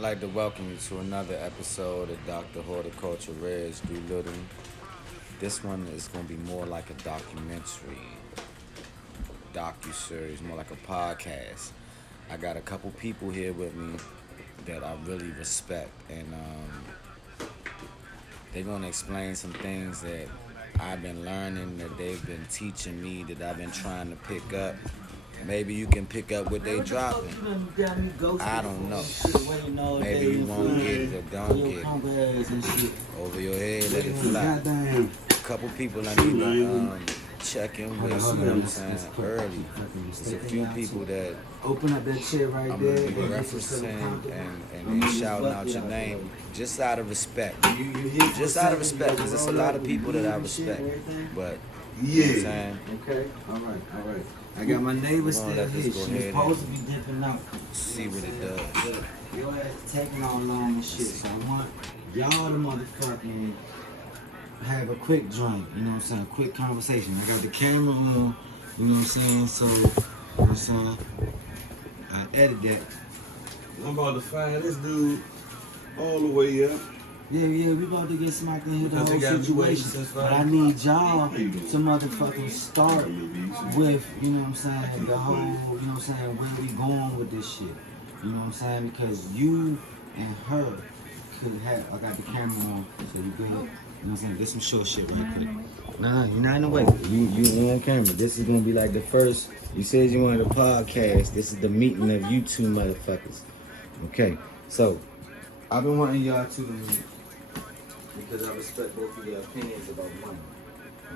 I'd like to welcome you to another episode of Dr. Horticulture Reg Doolittle. This one is going to be more like a documentary, docu-series, more like a podcast. I got a couple people here with me that I really respect, and they're going to explain some things that I've been learning, that they've been teaching me, that I've been trying to pick up. Maybe you can pick up what they dropping. I don't know. Maybe you won't get it or don't get it. Over your head, let it fly. A couple people I need to check in with, you know what I'm saying, early. There's a few people that open up that shit right I'm there. going to be referencing and shouting out your name just out of respect. Just out of respect, because there's a lot of people that I respect. But, you know what I'm saying? Okay, all right. I got my neighbor still here. She's supposed to be dipping out. See what it does. Your ass taking all long and shit. So I want y'all to motherfucking have a quick drink. You know what I'm saying? Quick conversation. I got the camera on. You know what I'm saying? So, you know what I'm saying? I edit that. I'm about to find this dude all the way up. Yeah, we about to get smacked in here the whole situation. But I need y'all to motherfucking start with, you know what I'm saying, the whole, you know what I'm saying, where we going with this shit. You know what I'm saying? Because you and her could have, I got the camera on, so you good. You know what I'm saying? Get some short shit right quick. Nah, you're not in the way. You on camera. This is gonna be like the first, you said you wanted a podcast. This is the meeting of you two motherfuckers. Okay, so I've been wanting y'all to meet because I respect both of your opinions about money.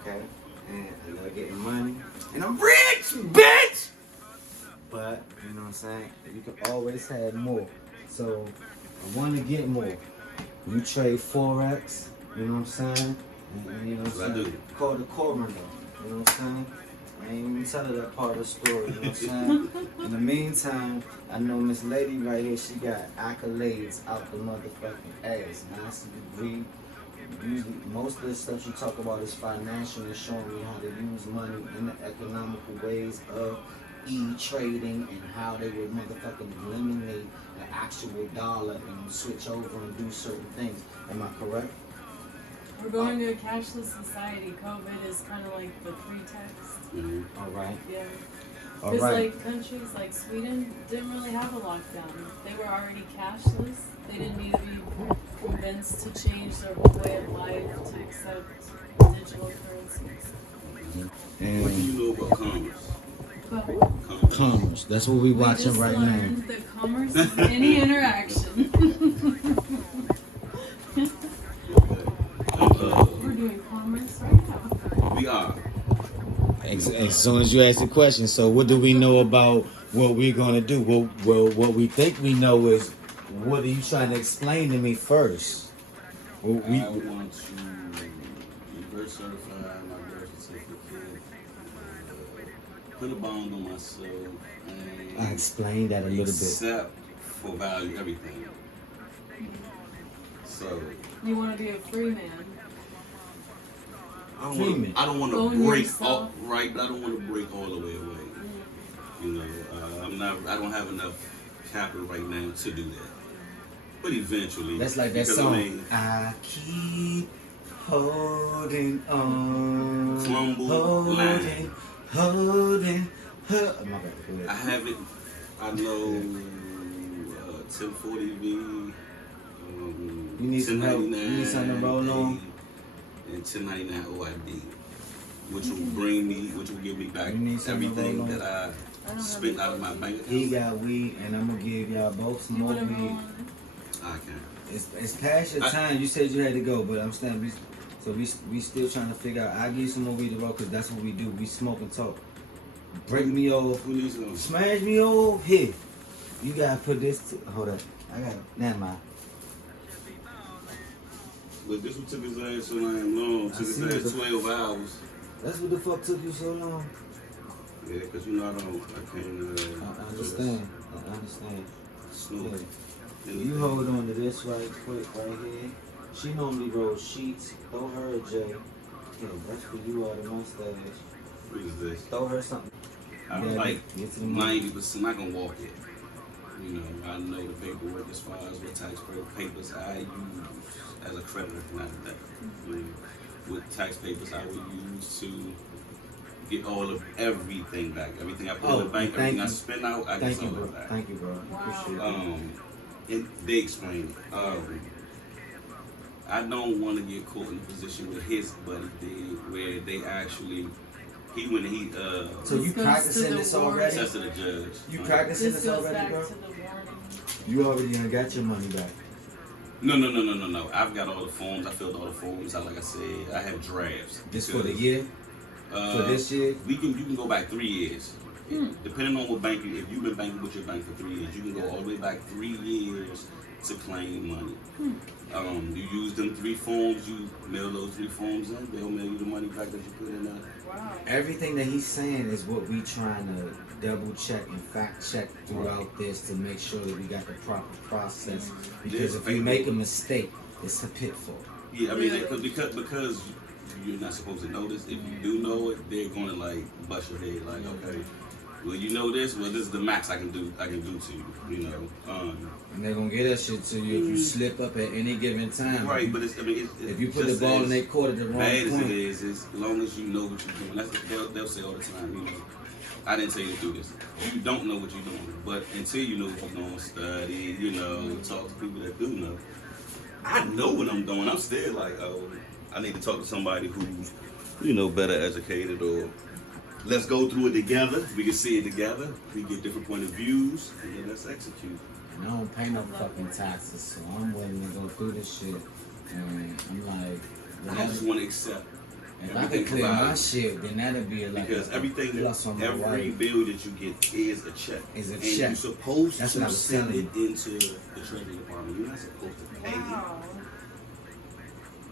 Okay? And I love getting money. And I'm rich, bitch! But, you know what I'm saying? You can always have more. So, I want to get more. You trade Forex, you know what I'm saying? And you know what I'm saying? Call the coroner, you know what I'm saying? I ain't even telling that part of the story, you know what I'm saying? In the meantime, I know Miss Lady right here, she got accolades out the motherfucking ass. Master degree. Usually, most of the stuff she talk about is financial and showing me how to use money in the economical ways of e-trading and how they would motherfucking eliminate the actual dollar and switch over and do certain things. Am I correct? We're going to a cashless society. COVID is kind of like the pretext. Mm-hmm. All right. Yeah. All Because right. like countries like Sweden didn't really have a lockdown. They were already cashless. They didn't need to be convinced to change their whole way of life to accept digital currencies. And What do you know about commerce? But commerce. That's what we we watching just right now. learned that commerce is any interaction. We're doing commerce right now. We are. As soon as you ask the question, so what do we know about what we're gonna do? Well, what we think we know is, what are you trying to explain to me first? Well, I want to birth certify my birth certificate, put a bond on myself, and I explained that a little bit. accept for value everything. So You want to be a free man. I don't want to Own break yourself. all right, but I don't want to break all the way away. You know, I don't have enough capital right now to do that. But eventually, That's like that because, song. I mean, I keep holding on, Crumble holding. line. Oh, my God, go ahead. I have it. I know 1040V. You need some help. You need something to roll on. And 1099 OID, which will give me back You need something to everything roll on. that I I don't have spent any out of my bank He account. got weed, and I'm gonna give y'all both some You more want to weed. I can. It's past your time. You said you had to go, but I'm standing. So we still trying to figure out. I give you some more weed to roll, because that's what we do. We smoke and talk. Break me off. Who needs some? Smash me off. Here. You gotta put this. Hold up. I got it. Never mind. But this one took his ass so damn long. Took his see it. ass 12 hours. That's what the fuck took you so long. Yeah, because you know I can't. I understand. I understand. Snoop. Yeah. You hold on to this right quick right here. She normally rolls sheets. Throw her a J. Yeah, that's for you all the mustache. What is this? Throw her something. I'm Yeah, like get to the money. 90%. I can walk it. You know, I know the paperwork as far as what tax papers I use as a creditor, not that. You know, what tax papers I would use to get all of everything back. Everything I put in the bank, everything I spend out, I get all of that. Thank you, bro. Wow. And they explained it. I don't want to get caught in a position where his buddy did, where they actually, he went and he, So you practicing this already? says to the judge. You practicing This this goes already, back bro? to the warning. You already done got your money back. No. I've got all the forms. I filled all the forms out. Like I said, I have drafts. Just for the year? For this year? You can go back 3 years. Depending on what bank if you've been banking with your bank for 3 years, you can go all the way back 3 years to claim money. You use them 3 forms, you mail those 3 forms in, they'll mail you the money back that you put in there. Wow. Everything that he's saying is what we trying to double check and fact check throughout this to make sure that we got the proper process. Because if you make a mistake, it's a pitfall. Yeah, I mean, because you're not supposed to know this. If you do know it, they're gonna like bust your head. Like, okay, well, you know this. Well, this is the max I can do to you. You know. And they're gonna get that shit to you if you slip up at any given time. Right, but it's if you put the ball in their court at the wrong bad point. as it is, as long as you know what you're doing. They'll say all the time, you know, I didn't tell you to do this. You don't know what you're doing, but until you know what you're doing, study, you know, talk to people that do know. I know what I'm doing. I'm still like, oh, I need to talk to somebody who's, you know, better educated, or let's go through it together. We can see it together. We get different point of views, and then let's execute. And I don't pay no fucking taxes, so I'm willing to go through this shit. And I'm like, I just want to accept. if I can clear my shit, then that'll be like because everything, plus on my every wife. bill that you get is a check. Is a and check. You're supposed That's to what I was send telling it into the Treasury Department. You're not supposed to pay Wow.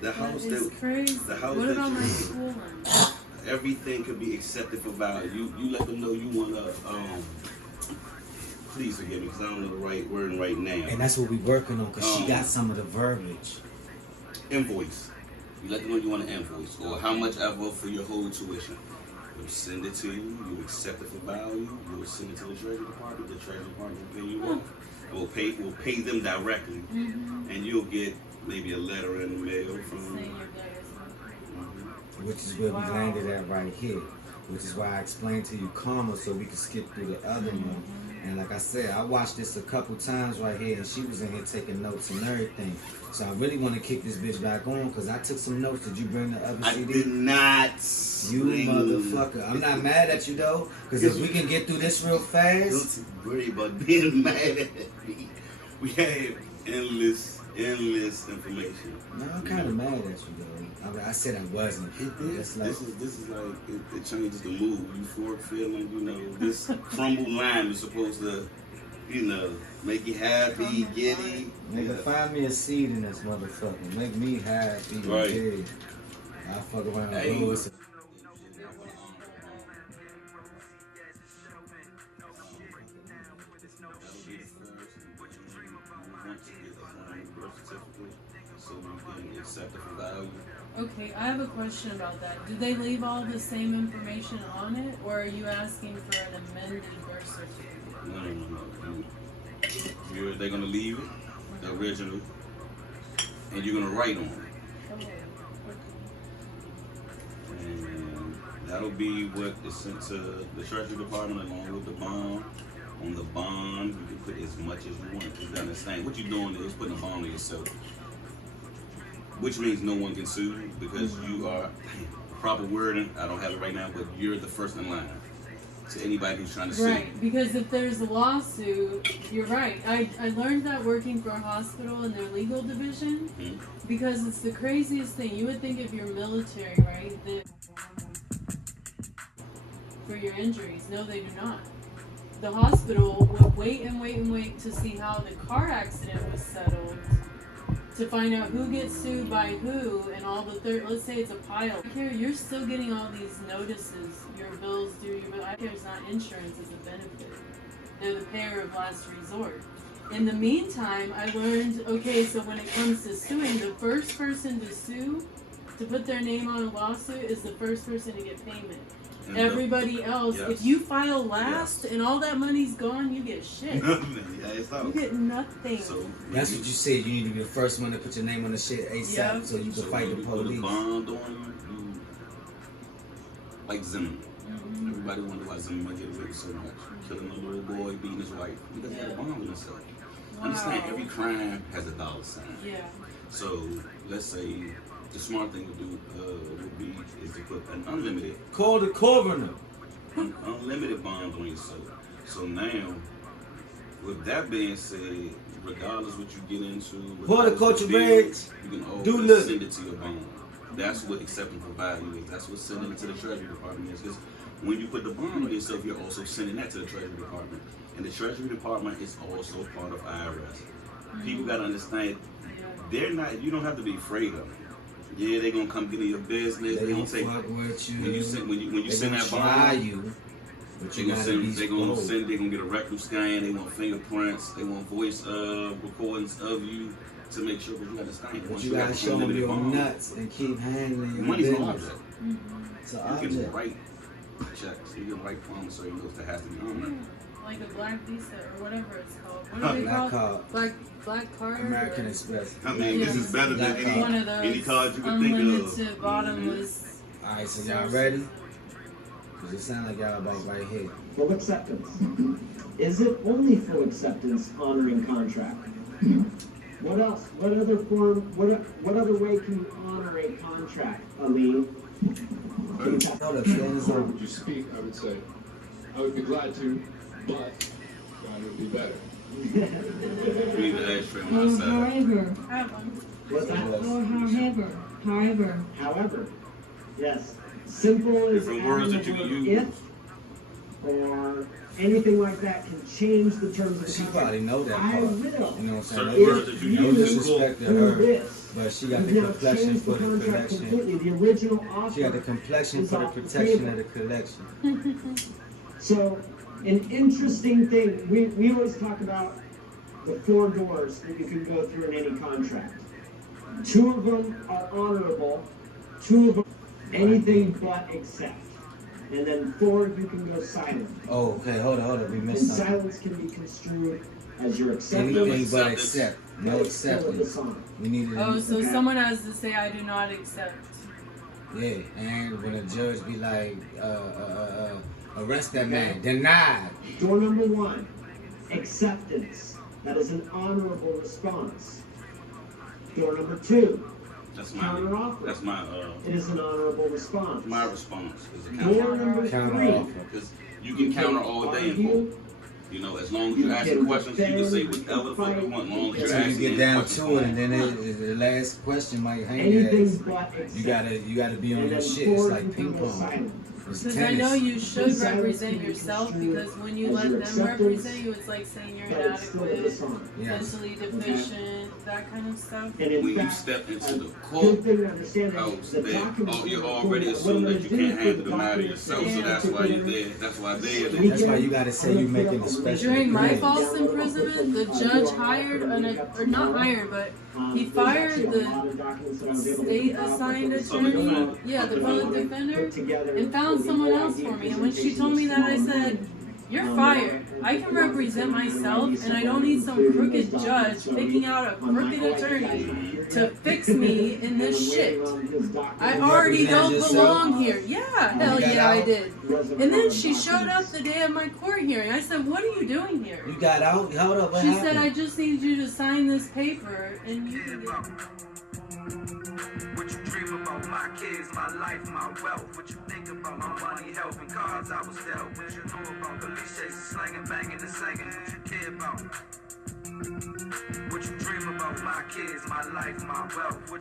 the house That is that crazy. the house What that about you- my schooling? everything could be accepted for value. You let them know you want to. Please forgive me because I don't know the right word right now. And that's what we working on, because she got some of the verbiage. Invoice. You let them know you want an invoice or how much I vote for your whole tuition. We'll send it to you. You accept it for value. You'll send it to the Treasury Department. The Treasury Department will pay you off. And we'll pay them directly, and you'll get maybe a letter in the mail from. Say your debt or something. Which is where we landed at right here. Which is why I explained to you karma so we could skip through the other one. And like I said, I watched this a couple times right here, and she was in here taking notes and everything. So I really want to kick this bitch back on, because I took some notes. Did you bring the other I CD? did not. You motherfucker. I'm not mad at you though, because if we can get through this real fast. Don't worry about being mad at me. We had endless information. No, I'm kind of mad at you though. I said I wasn't. This is like it changes the mood. Euphoric feeling, you know. This crumbled lime is supposed to, you know, make you happy, giddy. Nigga, find me a seed in this motherfucker. Make me happy. Right. Yeah. I fuck around and Hey. go with some. So we can accept it for value. Okay, I have a question about that. Do they leave all the same information on it, or are you asking for an amended birth certificate? No. They're gonna leave it, the original, and you're gonna write on it. Oh, okay. And that'll be what is sent to the Treasury Department along with the bond. On the bond, you can put as much as you want. You understand? What you're doing is putting a bond on yourself. Which means no one can sue you because you are, proper wording, I don't have it right now, but you're the first in line to anybody who's trying to sue. Right, because if there's a lawsuit, you're right. I learned that working for a hospital in their legal division, because it's the craziest thing. You would think if you're military, right, that for your injuries. No, they do not. The hospital would wait and wait and wait to see how the car accident was settled, to find out who gets sued by who, and all the let's say it's a pile. You're still getting all these notices, your bills due, your bill. I care it's not insurance, it's a benefit. They're the payer of last resort. In the meantime, I learned, okay, so when it comes to suing, the first person to sue, to put their name on a lawsuit, is the first person to get payment. everybody else. Yes. If you file last and all that money's gone, you get shit. You get nothing. So That's what you said. You need to be the first one to put your name on the shit ASAP, Yeah. so you can fight the when you put a police. bond on you, like Zimmerman. Everybody wonder why Zimmerman get away with so much. Killing a little boy, beating his wife. Because he had a bond on himself. Understand, every crime has a dollar sign. Yeah. So let's say the smart thing to do would be is to put an unlimited Call the coroner. unlimited bond on yourself. So now, with that being said, regardless what you get into, Horticulture you rates. can Do always look. send it to your bond. That's what accepting for value is. That's what sending it to the Treasury Department is. Because when you put the bond on yourself, you're also sending that to the Treasury Department. And the Treasury Department is also part of IRS. People gotta understand, they're not. You don't have to be afraid of them. Yeah, they're gonna come get in your business. They They don't gonna take fuck with you. when you send when you They send gonna that try bond. you, but They you gonna gotta send. be They gonna slow. send. They gonna get a rectal scan. They want fingerprints. They want voice recordings of you to make sure. But you understand. But Once you have gotta an show them unlimited your bond, nuts and keep handling your money's an business. object. It's an You can object. write checks. You can write promissory notes that has to be on there. Like a black visa or whatever it's called. What are they Black called? card. Black card. American or Express. I mean, this is better than Black any, card. one of those any card you can think of. unlimited bottomless. Alright, so y'all ready? Cause it sound like y'all about right here. Full acceptance. Is it only full acceptance honoring contract? What else? What other form? What other way can you honor a contract, Aline? Hold up, stand this Before on. would you speak, I would say, I would be glad to, but God would be better. Read the ashtray on Or my side. however, I have one. What's that? or however. However, yes. Simple is Different words that you adding can the use. word if or anything like that can change the terms of the She contract. probably know that I part. will. You know what I'm saying? Certain words that you No use in disrespect to do her, this. but she got the You've now complexion changed for the contract collection. completely. The original offer. She got the complexion is for the off the protection table. of the collection. So, an interesting thing, we always talk about the 4 doors that you can go through in any contract. 2 of them are honorable, 2 of them anything but accept. And then 4, you can go silent. Oh, okay, hold on, we And missed something. silence can be construed as your acceptance. Anything but acceptance. accept. No but it's still a acceptance. dishonor. We need to. Oh, so someone has to say I do not accept. Yeah, and when a judge be like, arrest that man, denied. Door number 1, acceptance. That is an honorable response. Door number 2, That's my. counteroffer. That's my. It is an honorable response. My response is a Door counter. number Counter 3, offer. Because you can counter all day in court. You know, as long as you ask the questions, you can say whatever the fuck you want. As long as you So ask you get the down questions. to it, and then the last question might hang your anything ass. but accept. You gotta be on And your then shit. It's 4, like you ping can go pong. silent. It's Because I know tennis. you should Silence represent can be yourself, construed because when you as let your them acceptance, represent you, it's like saying you're But it's still a inadequate, dishonor. Yes. mentally deficient, that kind of stuff. And in When you fact, step into a the good court thing to understand house, is the then documents. you are already what assume I'm that gonna you do can't is handle put the matter documents yourself. So together that's why you're there. That's why they're there. That's why you gotta say you making a special During my appearance. false imprisonment, the judge hired or not hired, but he fired the state-assigned attorney, yeah, the public defender, and found someone else for me. And when she told me that, I said, "You're fired. I can represent myself, and I don't need some crooked judge picking out a crooked attorney to fix me in this shit. I already don't belong here." Yeah, hell yeah, I did. And then she showed up the day of my court hearing. I said, "What are you doing here?" You got out. Hold up. What She happened? said, "I just need you to sign this paper, and you can get." What you dream about, my kids, my life, my wealth. What you think about, my money, health, and cars I was dealt. What you know about the leash chasing, slanging, banging, and singing. What you care about? What you dream about, my kids, my life, my wealth. What